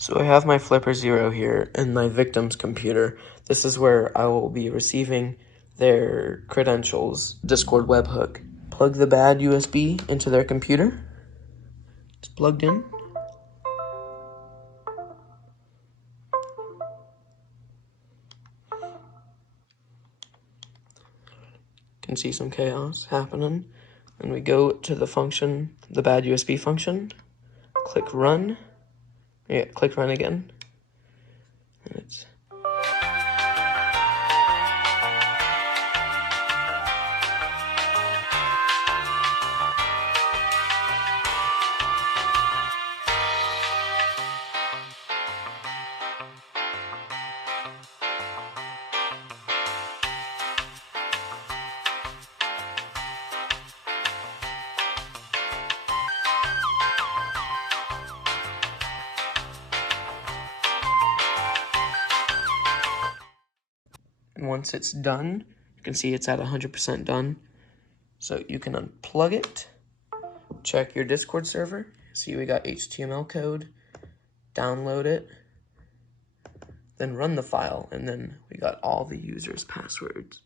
So I have my FlipperZero here and my victim's computer. This is where I will be receiving their credentials. Discord webhook. Plug the BadUSB into their computer. It's plugged in. You can see some chaos happening. Then we go to the function, the BadUSB function. Click run. Yeah, click run again. And it's and once it's done, you can see it's at 100% done. So you can unplug it, check your Discord server, see we got HTML code, download it, then run the file, and then we got all the users' passwords.